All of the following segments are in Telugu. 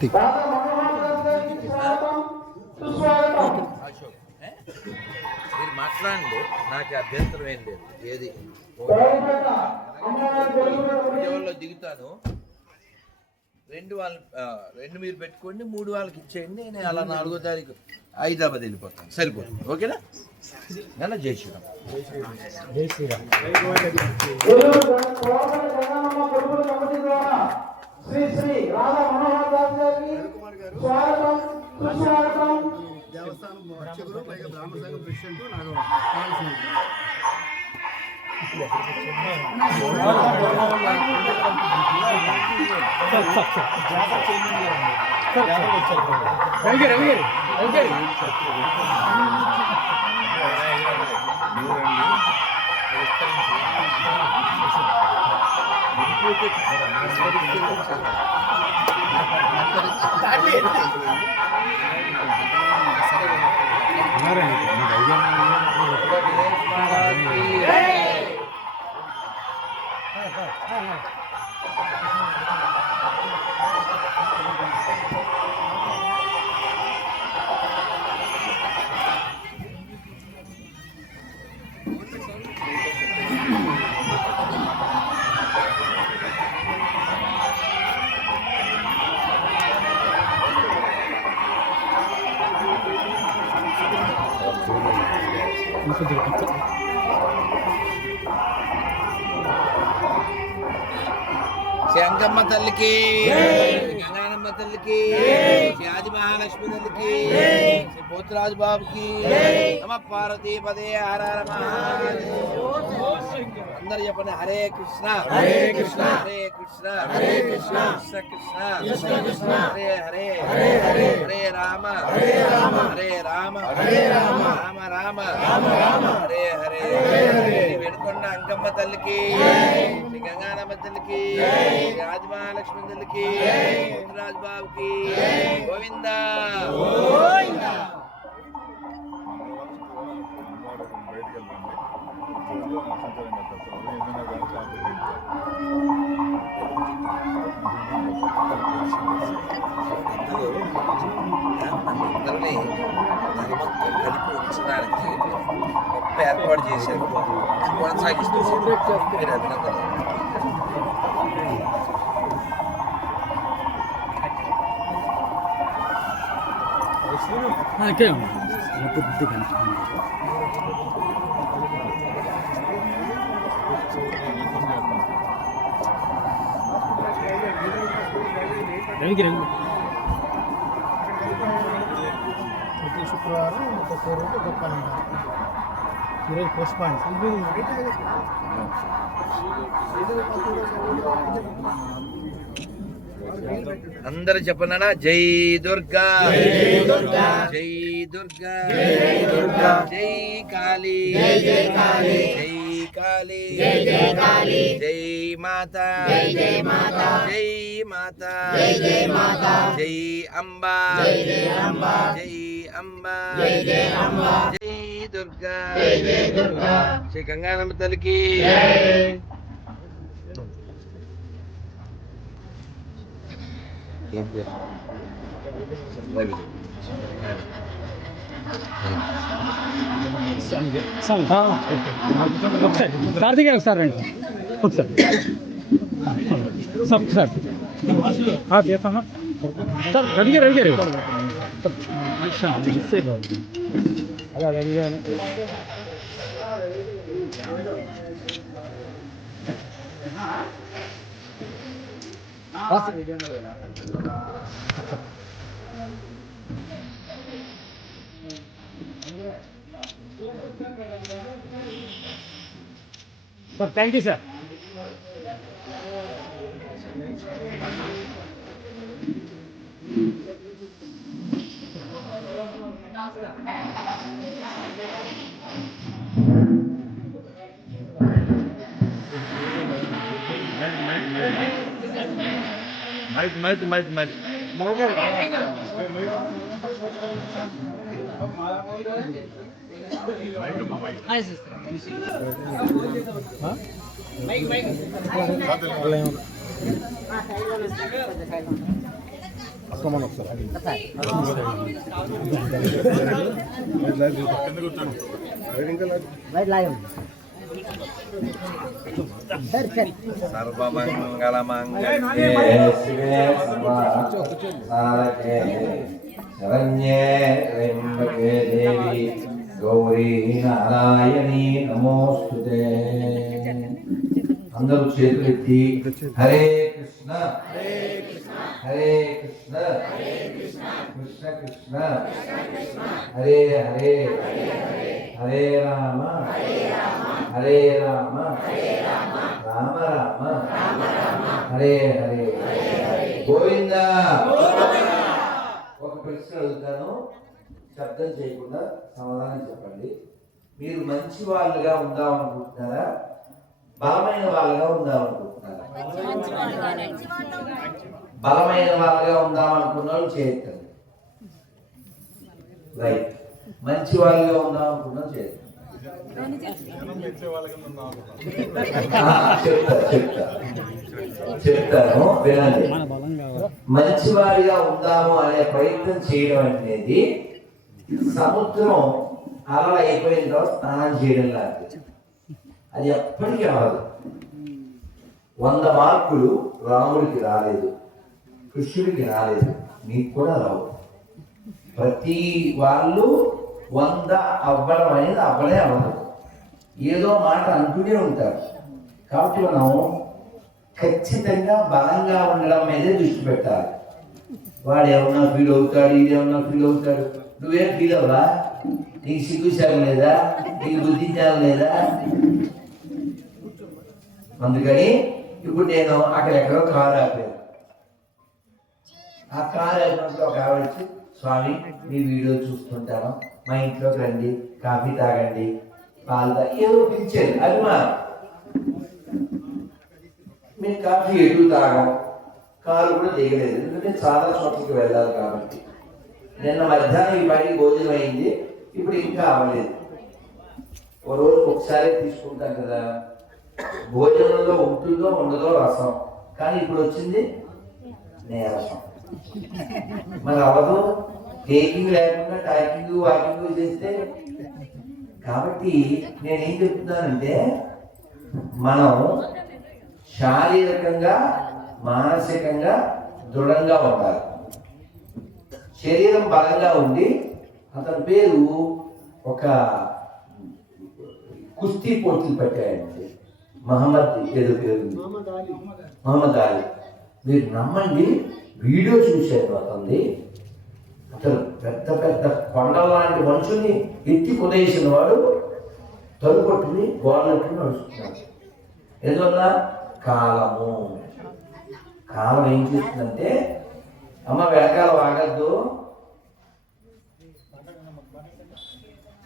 మీరు మాట్లాడండి, నాకు అభ్యంతరం ఏం లేదు. ఏది విజయవాడలో దిగుతాను, రెండు మీరు పెట్టుకోండి, 3 వాళ్ళకి ఇచ్చేయండి. నేను అలా 4వ తారీఖు హైదరాబాద్ వెళ్ళిపోతాను, సరిపోతుంది. ఓకేనా? నన్న జై శ్రీరామ్. జై శ్రీరామ్. శ్రీ శ్రీ రాధా మనోహర్ దాస్ గారికి స్వాగతం, సుస్వాగతం. దేవస్థానం అర్చకులు, పైగా బ్రాహ్మణ సంఘం ప్రెసిడెంట్ నాకు శ్రీ అంకమ్మ తల్లికి, గంగానమ్మ తల్లికి, శ్రీ ఆది మహాలక్ష్మి తల్లికి, శ్రీ పోతురాజు బాబుకి, నమ పార్వతీ పదే హర హర మహాదేవ. అందరు చెప్పండి, హరే కృష్ణ హరే కృష్ణ హరే కృష్ణ హరే కృష్ణ కృష్ణ కృష్ణ కృష్ణ కృష్ణ హరే హరే హరే హరే హరే రామ హరే రామ హరే రామ హరే రామ రామ రామ రామ రామ హరే హరే హరే హరే. వెనుకొండ అంకమ్మ తల్లికి, శ్రీ గంగానమ్మ తల్లికి, శ్రీ ఆది మహాలక్ష్మి తల్లికి, రాజ్ బాబుకి, గోవిందా గోవిందా. అందరినీ కలిపి ఉంచడానికి గొప్ప ఏర్పాటు చేశారు, కొనసాగిస్తూ మీరు అభినందనలు. ప్రతి శుక్రవారం ఒక్కొక్క రోజు ఒక్కొక్క ఈరోజు పోస్ట్పాండ్. అందరూ చెప్పనా? జై దుర్గా జై దుర్గా జై దుర్గా జై దుర్గా జై కాళీ జై కాళీ జై కాళీ జై కాళీ జై మాతా జై మాతా జై మాతా జై మాతా జై అంబా జై అంబా జై అంబా జై అంబా జై దుర్గా జై దుర్గా. శ్రీ గంగానమ్మ తల్లికి కార్తీక్ ఒకసారి రండి, ఒకసారి సార్ చేస్తాను సార్. రెడీ రెడీ అలా ready sir. Thank you sir. మరి సర్వమంగళమంగళే శివే సర్వార్థసాధకే శరణ్యే త్ర్యంబకే దేవి గౌరీ నారాయణీ నమోస్తుతే. అందరూ చేతులెత్తి హరే కృష్ణ హరే కృష్ణ కృష్ణ కృష్ణ హరే హరే హరే రామ హరే రామ రామ రామ హరే హరే గోవిందా. ఒక ప్రశ్న అడుగుతాను, శబ్దం చేయకుండా సమాధానం చెప్పండి. మీరు మంచి వాళ్ళుగా ఉందామనుకుంటున్నారా, బలమైన వాళ్ళగా ఉందామనుకుంటున్నారా? బలమైన వాళ్ళగా ఉందామనుకున్న వాళ్ళు చేస్తారు. రైట్. మంచి వాళ్ళగా ఉందామనుకున్న చేస్తారు. చెప్తాను వినండి. మంచివాడిగా ఉందాము అనే ప్రయత్నం చేయడం అనేది సముద్రం అలలు అయిపోయిన తర్వాత స్నానం చేయడం లాంటిది. అది ఎప్పటికీ అవ్వదు. 100 మార్కులు రాముడికి రాలేదు, కృష్ణుడికి రాలేదు, మీకు కూడా రావు. ప్రతి వాళ్ళు 100 అవ్వడం అనేది అవ్వలే అవ్వదు. ఏదో మాట అంటూనే ఉంటారు. కాబట్టి మనం ఖచ్చితంగా బలంగా ఉండడం మీదే దృష్టి పెట్టాలి. వాడు ఏమన్నా ఫీల్ అవుతాడు, ఇది ఏమన్నా ఫీల్ అవుతాడు, నువ్వేం ఫీల్ అవ్వా? నీకు సిగ్గుశాలం లేదా? నీకు బుద్ధి జ్ఞానం లేదా? అందుకని ఇప్పుడు నేను అక్కడెక్కడో కారు ఆపాను. ఆ కారు ఆపినప్పుడు ఒక ఆవిడ వచ్చి, స్వామి మీ వీడియో చూస్తుంటాను, మా ఇంట్లోకి రండి, కాఫీ తాగండి, పాలు ఏదో పిలిచారు. అది మా మేము కాఫీ ఎటు తాగాం, కారు కూడా దిగలేదు, ఎందుకంటే చాలా చోట్లకి వెళ్ళాలి కాబట్టి. నిన్న మధ్యాహ్నం ఈ బయటికి భోజనం అయింది, ఇప్పుడు ఇంకా అవ్వలేదు. ఓ రోజు ఒకసారి తీసుకుంటాం కదా, భోజనంలో ఉంటుందో ఉండదో రసం, కానీ ఇప్పుడు వచ్చింది నీరసం. మరి అవ్వదు, టేకింగ్ లేకుండా టాకింగ్ వాకింగ్ చేస్తే. కాబట్టి నేనేం చెప్తున్నానంటే, మనం శారీరకంగా మానసికంగా దృఢంగా ఉండాలి. శరీరం బలంగా ఉండి, అతని పేరు ఒక కుస్తీ పోటీలు పెట్టాయండి, మహమ్మద్ ఏదో పేరు, మహమ్మద్ అలీ. మీరు నమ్మండి, వీడియో చూశాను. అతను పెద్ద పెద్ద కొండల లాంటి మనుషుల్ని ఎత్తి కొనేసిన వాడు తలుపట్టుని గోడలట్టు నడుస్తున్నాడు. ఎందువల్ల? కాలము. కాలం ఏం చేస్తుందంటే, అమ్మ వెనకాల వాగద్దు,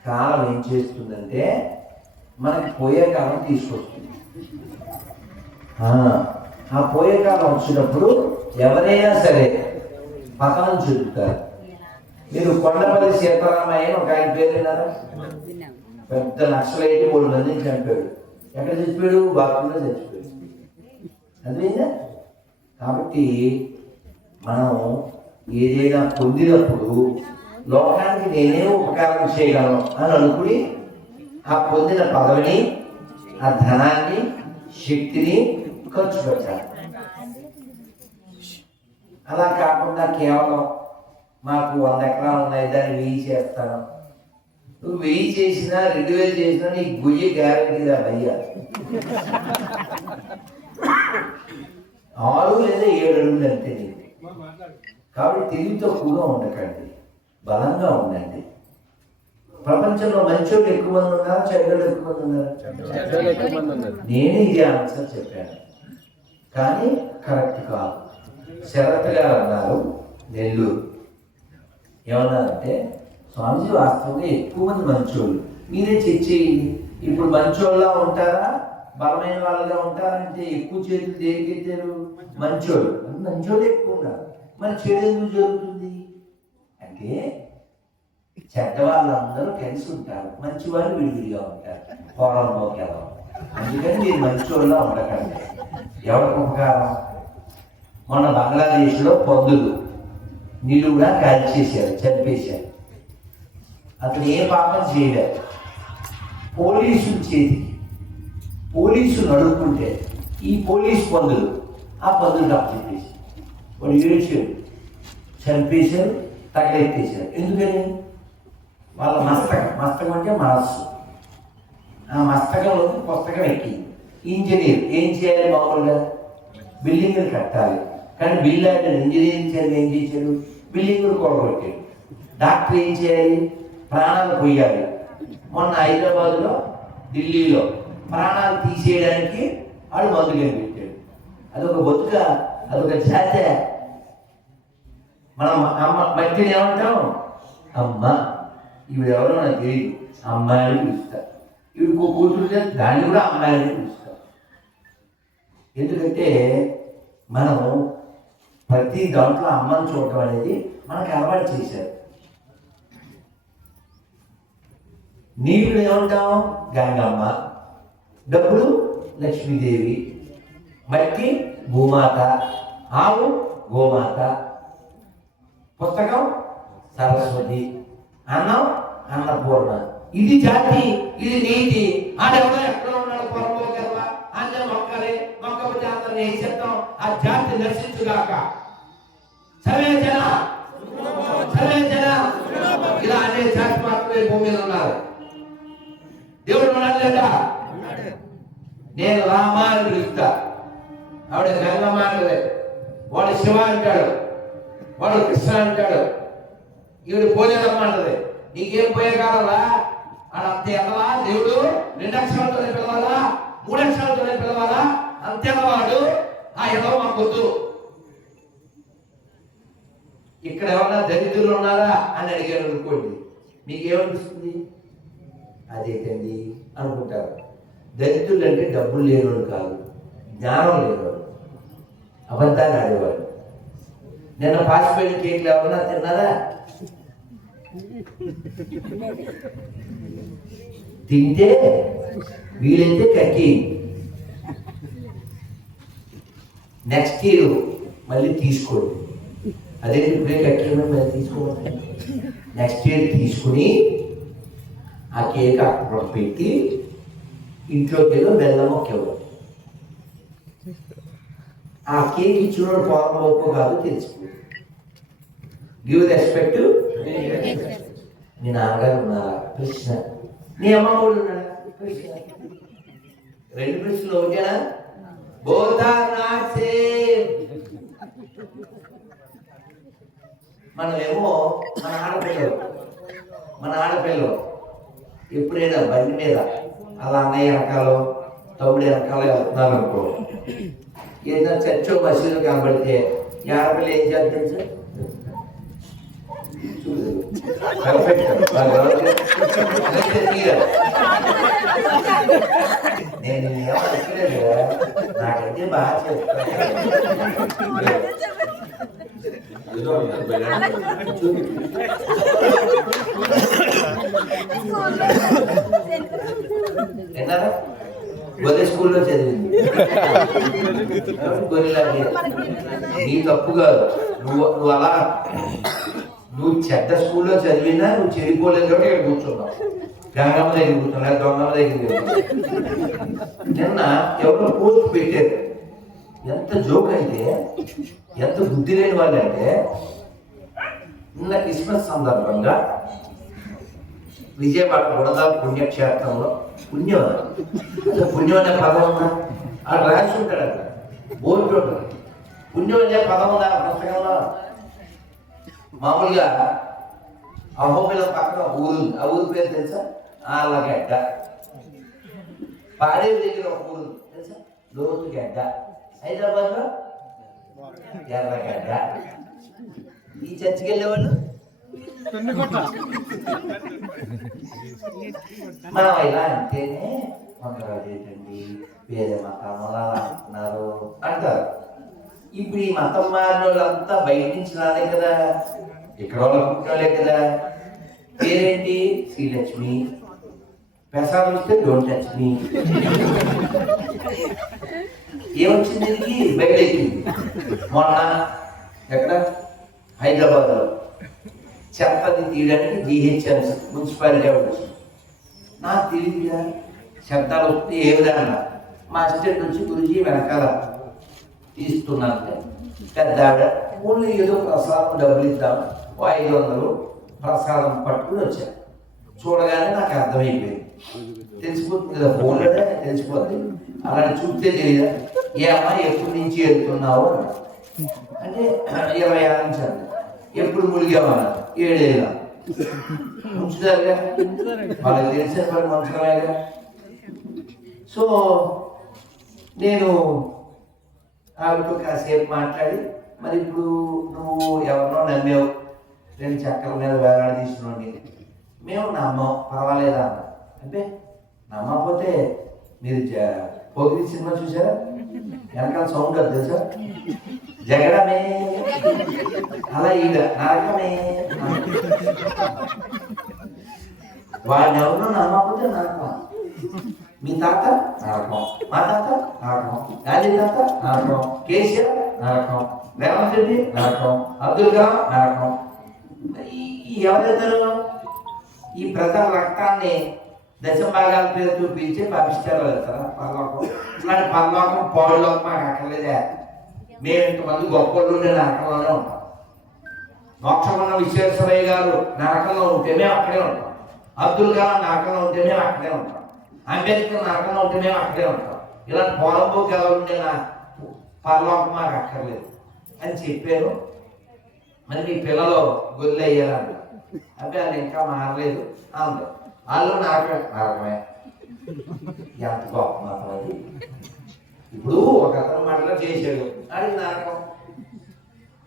కాలం ఏం చేస్తుందంటే మనకి పోయే కాలం తీసుకొస్తుంది. ఆ పోయే కాలం వచ్చినప్పుడు ఎవరైనా సరే పతనం చెందుతారు. మీరు కొండపల్లి సీతారామయ్య ఒక ఆయన పేరు విన్నారా? పెద్ద నక్సలైట్ 3 మందిని చంపాడు. ఎక్కడ చచ్చిపోయాడు? బాత్రూంలో చచ్చిపోయాడు. అదేనా? కాబట్టి మనం ఏదైనా పొందినప్పుడు లోకానికి నేనే ఉపకారం చేయగలను అని అనుకుని ఆ పొందిన పదవిని, ఆ ధనాన్ని, శక్తిని ఖర్చు పెట్టాలి. అలా కాకుండా కేవలం మాకు 100 ఎకరాలు ఉన్నాయి, దాన్ని 1000 చేస్తాను. నువ్వు 1000 చేసినా 2000 చేసినా నీకు గుయ్యి గ్యారెంటీ రా భయ్యా. 6 లేదా 7 అడుగులు అంతే నీకు. కాబట్టి తెలివితో కూడా ఉండకండి, బలంగా ఉండండి. ప్రపంచంలో మంచోళ్ళు ఎక్కువ మంది ఉన్నారు, చెడ్డలు ఎక్కువ మంది ఉన్నారు. నేనే ఇది ఆన్సర్ చెప్పాను, కానీ కరెక్ట్ కాదు. శరత్ గారు అన్నారు నెల్లూరు, ఏమన్నారంటే, స్వామిజీ వాస్తవంగా ఎక్కువ మంది మంచోళ్ళు, మీరే చెక్ చేయండి. ఇప్పుడు మంచోళ్ళ ఉంటారా, బలమైన వాళ్ళగా ఉంటారంటే ఎక్కువ చేతులు దేనికి ఎత్తారు? మంచోళ్ళు. మంచోళ్ళు ఎక్కువ ఉన్నారు, మరి చెడు ఎందుకు జరుగుతుంది అంటే, చెడ్డ వాళ్ళందరూ కలిసి ఉంటారు, మంచి వాళ్ళు విడివిడిగా ఉంటారు, పొలంలోకి వెళ్ళాలి. అందుకని మీరు మంచోళ్ళ ఉండకండి. ఎవరికి ఉపకారం? మొన్న బంగ్లాదేశ్లో పందులు నిలువునా కాల్చేశారు, చంపేశారు. అతను ఏ పాపం చేయలేదు. పోలీసుల చేతికి పోలీసులు అడుగుకుంటే ఈ పోలీసు పందులు ఆ పందులు డబ్బు చెప్పేసి వాడు ఏడ్చాడు, చంపేశారు, తగలెత్తేశారు. ఎందుకని? వాళ్ళ మస్తకం అంటే మనస్సు. ఆ మస్తకంలో పుస్తకం ఎక్కింది. ఇంజనీర్ ఏం చేయాలి? మామూలుగా బిల్డింగ్లు కట్టాలి. కానీ ఇంజనీరింగ్ చేయాలి, ఏం చేశాడు? బిల్డింగ్లు కూడగొట్టాడు. డాక్టర్ ఏం చేయాలి? ప్రాణాలు పోయాలి. మొన్న హైదరాబాద్లో, ఢిల్లీలో ప్రాణాలు తీసేయడానికి వాడు మందు కనిపెట్టాడు. అదొక బతుక, అదొక జాత. మనం అమ్మ మట్టిని ఏమంటాం? అమ్మ. ఈవిడెవరో నాకు తెలియదు, అమ్మాయిని పిలుస్తా. ఈవిడికి కూతురు దాన్ని కూడా అమ్మాయిని పిలుస్తాం. ఎందుకంటే మనం ప్రతి దాంట్లో అమ్మని చూడటం అనేది మనకు అలవాటు చేశారు. నీళ్ళు ఏమంటాం? గంగమ్మ. డబ్బులు లక్ష్మీదేవి. మట్టి భూమాత. ఆవు గోమాత. పుస్తకం సరస్వతి. అన్నం అన్నపూర్ణ. ఇది జాతి, ఇది నీతి. ఆడెవడో ఎక్కడ ఉన్నాడు పొరపోగలవా? అన్న మొక్కలే మొక్కపతి అందరిని వేసేద్దాం, ఆ జాతి నశించుగాక. సరే జన ఇలా అనే జాతి మాత్రమే భూమి మీద ఉన్నారు. దేవుడు ఉన్నాడు లేదా? నేను రామ అని పిలుస్తా, ఆవిడ గంగమ్మ అంటది. వాడు శివ అంటాడు, వాడు కృష్ణ అంటాడు, ఈవిడ పోలేదమ్మ అంటది. నీకేం పోయే కావాలా? అంత ఎదవా? దేవుడు 2 అక్షరాలతోనే పిలవాలా? 3 అక్షరాలతోనే పిలవాలా? అంతేవాడు ఆ ఎదవ మాకొద్దు. ఇక్కడ ఏమన్నా దరిద్రులు ఉన్నారా అని అడిగారు అనుకోండి, మీకేమనిపిస్తుంది? అదేంటండి అనుకుంటారు. దరిద్రులు అంటే డబ్బులు లేనివాడు కాదు, జ్ఞానం లేనివాడు, అబద్ధాలు ఆడేవాడు. నిన్న పాసిపోయిన కేకులు ఎవరన్నా తిన్నారా? తింటే వీలైతే కక్కి నెక్స్ట్ ఇయర్ మళ్ళీ తీసుకోండి. అదే ఇప్పుడే కక్కి మళ్ళీ తీసుకోవాలి. నెక్స్ట్ ఇయర్ తీసుకుని ఆ కేక్ అక్కడ పెట్టి ఇంట్లోకి ఏదో బెల్లం మొక్కేవాడు. ఆ కేక్ ఇచ్చిన పాపం ఒప్పు కాదు తెలుసుకో. Give respect. మీ నాన్నగారు ఉన్నారా? కృష్ణ. నీ అమ్మ కూడా ఉన్నాడా? కృష్ణ. 2 ప్రశ్నలు ఒకటేనా? Both are not same. మనమేమో మన ఆడపిల్లలు ఎప్పుడైనా బండి మీద అలా అన్నయ్య వెనకాలో తమ్ముడు వెనకాలో వెళ్తున్నారు అనుకో, ఏదైనా చర్చో మసీదు కనబడితే ఈ ఆడపిల్ల ఏం చేద్దాం సార్? నేను ఏమనుకోలేదు, నాకైతే బాగా చెప్తాను. గొర్రె స్కూల్లో చదివింది. నీ తప్పు కాదు, నువ్వు అలా నువ్వు చెడ్డ స్కూల్లో చదివినా నువ్వు చెడిపోలేదు కాబట్టి ఇక్కడ కూర్చున్నావు. గంగమ్మ దగ్గర కూర్చున్నా, దొంగమ్మ దగ్గర. నిన్న ఎవరో పోస్ట్ పెట్టారు. ఎంత జోక్ అయితే, ఎంత బుద్ధి లేని వాళ్ళు అంటే, నిన్న క్రిస్మస్ సందర్భంగా విజయవాడ బుడదా పుణ్యక్షేత్రంలో పుణ్యం అనే పదం ఉందా? ఆ రాసి ఉంటాడు అక్కడ బోర్డు ఉంటుంది. పుణ్యం అనే పదం ఉందా పుస్తకంలో? మామూలుగా అహోబిలం పక్కన ఊరు, ఆ ఊరి పేరు తెలుసా? ఆళ్ళగడ్డ. పాడేరు దగ్గర ఒక ఊరు తెలుసా? లోతుగడ్డ. హైదరాబాద్ లో ఎర్రగడ్డ. ఈ చర్చికి వెళ్ళేవాళ్ళు మనం ఇలా అంటేనే కొందరు ఏంటండి వేరే మతం అంటున్నారు అంటారు. ఇప్పుడు ఈ మతం మారిన వాళ్ళంతా బయట నుంచి రాలే కదా, ఇక్కడ వాళ్ళ పుట్టినోళ్ళే కదా. పేరేంటి? శ్రీలక్ష్మి. పెసాలు వస్తే డోంట్ టచ్ మీ. ఏమొచ్చింది? దీనికి బయట ఎక్కింది. మొన్న ఎక్కడ హైదరాబాద్లో చెత్తని తీయడానికి జిహెచ్ఎంసీ మున్సిపాలిటీ వచ్చింది. నాకు తెలియదుగా శబ్దాలు వస్తే ఏ విధంగా మా అసిస్టెంట్ వచ్చి గురించి వెనకాల తీస్తున్నాను. పెద్ద ఆవిడ ఓన్లీ ఏదో ప్రసాదం డబ్బులు ఇద్దాం 500 ప్రసాదం పట్టుకుని వచ్చాను. చూడగానే నాకు అర్థమైపోయింది, తెలిసిపోతుంది కదా, ఫోన్లోనే తెలిసిపోతుంది. అలాంటి చూస్తే తెలియదా, ఏ అమ్మాయి ఎప్పటి నుంచి వెళ్తున్నావు అంటే 20 ఏళ్ళ నుంచి అంది. ఎప్పుడు ములిగామన్నా 7 ఏళ్ళ ఉంచుతారుగా, వాళ్ళకి తెలిసిన పని మంచమేగా. సో నేను ఆవిడతో కాసేపు మాట్లాడి, మరి ఇప్పుడు నువ్వు ఎవరినో నమ్మేవు, 2 చక్రాల మీద వేలాడదీసినోండి, మేము నమ్మం, పర్వాలేదా అన్న. అంటే నమ్మకపోతే మీరు పోగిరి సినిమా చూసారా, వెనకాల సౌండ్ అది తెలుసా, జగడమే అలా ఈడ నరకమే. వాడిని ఎవరినో నమ్మకపోతే నరకం. మీ తాత నరకం, మా తాత నరకం, గాంధీ తాత నరకం, కేసీఆర్ నరకం, రేవంత్ రెడ్డి నరకం, అబ్దుల్ కలాం నరకం. ఎవరిద్దరు ఈ ప్రజల రక్తాన్ని దశభాగాల పేరు చూపించి పంపిస్తారు కదా పరలోకం. ఇలాంటి పరలోకం పౌరలోకం మాకు అక్కర్లేదే. మేము ఇంతమంది గొప్పలు నరకంలోనే ఉంటాం. మోక్షమన్న విశ్వేశ్వరయ్య గారు నరకంలో ఉంటే మేము అక్కడే ఉంటాం. అబ్దుల్ కలాం నరకంలో ఉంటే మేము అక్కడే ఉంటాం. అంబేద్కర్ నరకంలో ఉంటే మేము అక్కడే ఉంటాం. ఇలాంటి పొలంపోకి ఎవరు ఉంటే నా పరలోకం మాకు అక్కర్లేదు అని చెప్పాను. మరి మీ పిల్లలు గొల్లు అయ్యారంట. అంటే వాళ్ళు ఇంకా మారలేదు అందరు, వాళ్ళు నరకమే. ఎంత గొప్ప మాత్రం అది. ఇప్పుడు ఒక అతను మటలా చేశాడు, ఆడికి నరకం.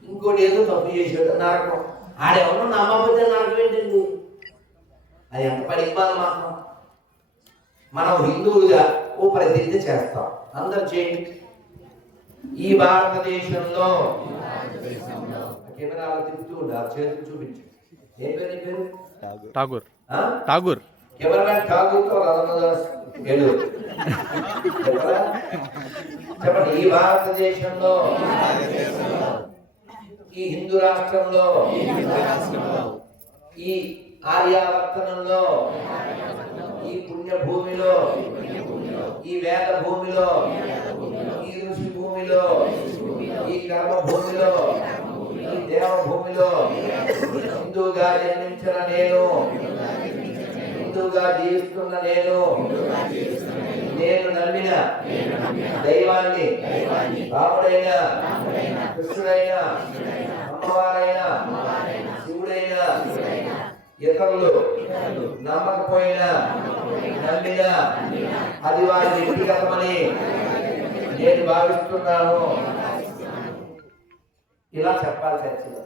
ఇంకోటి ఏదో తప్పు చేశాడు, నరకం. ఆడెవరో నమ్మకపోతే నరకం ఏంటండి? అది ఎంత పడిపోదు మాత్రం. మనం హిందువులుగా ఓ ప్రతిజ్ఞ చేస్తాం, అందరు చేయండి. ఈ భారతదేశంలో కెమెరాలో తిప్పుతూ ఉండాలి, చేతులు చూపించు. ఏ పేరు నీ పేరు? ఠాగూర్. ఠాగూర్. కెమెరామెన్ ఠాగూర్తో రాధాదాస్ ఏలూరు. చెప్పండి. ఈ భారతదేశంలో, ఈ హిందూ రాష్ట్రంలో, ఈ ఆర్యావర్తనంలో, ఈ పుణ్యభూమిలో, ఈ వేద భూమిలో, ఈ ఋషి భూమిలో, ఈ కర్మ భూమిలో, ఈ దేవభూమిలో హిందూగా జన్మించిన నేను, హిందూగా జీవిస్తున్న నేను, నేను నమ్మిన దైవాన్ని, రాముడైన, కృష్ణుడైన, అమ్మవారైన, శివుడైన, ఇతరులు నమ్మకపోయినా నమ్మినా అది వారి వ్యక్తిగతమని నేను భావిస్తున్నాను. ఇలా చెప్పాలి చర్చలో,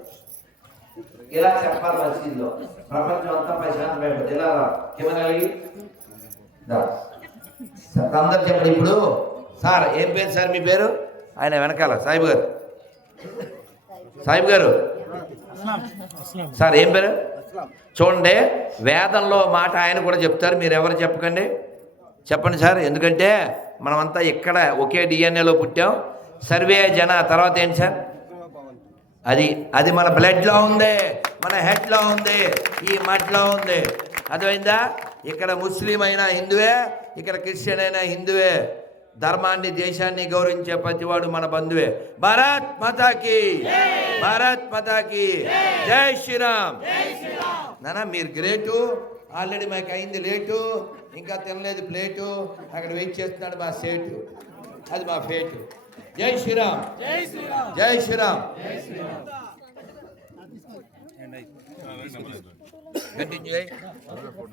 ఇలా చెప్పాలి మసీదులో. ప్రపంచం అంతా ప్రశాంతమైపోతుంది. ఇలా కెమెరాలి అందరు చెప్పండి. ఇప్పుడు సార్ ఏం పేరు సార్ మీ పేరు? ఆయన వెనకాల సాహిబ్ గారు. సాహిబ్ గారు సార్ ఏం పేరు? చూడండి, వేదంలో మాట ఆయన కూడా చెప్తారు, మీరు ఎవరు చెప్పకండి. చెప్పండి సార్, ఎందుకంటే మనమంతా ఇక్కడ ఒకే డిఎన్ఏలో పుట్టాం. సర్వే జన తర్వాత ఏంటి సార్? అది అది మన బ్లడ్లో ఉంది, మన హెడ్లో ఉంది, ఈ మట్లో ఉంది. అర్థమైందా? ఇక్కడ ముస్లిం అయినా హిందువే, ఇక్కడ క్రిస్టియన్ అయినా హిందువే. ధర్మాన్ని, దేశాన్ని గౌరవించే ప్రతివాడు మన బంధువే. భారత్ మాతాకి, భారత్ మాతాకి జై శ్రీరామ్. నానా మీరు గ్రేటు. ఆల్రెడీ మాకు అయింది లేటు, ఇంకా తినలేదు ప్లేటు. అక్కడ వెయిట్ చేస్తున్నాడు మా సేటు, అది మా ఫేటు. జై శ్రీరామ్, జై శ్రీరామ్. కంటిన్యూ.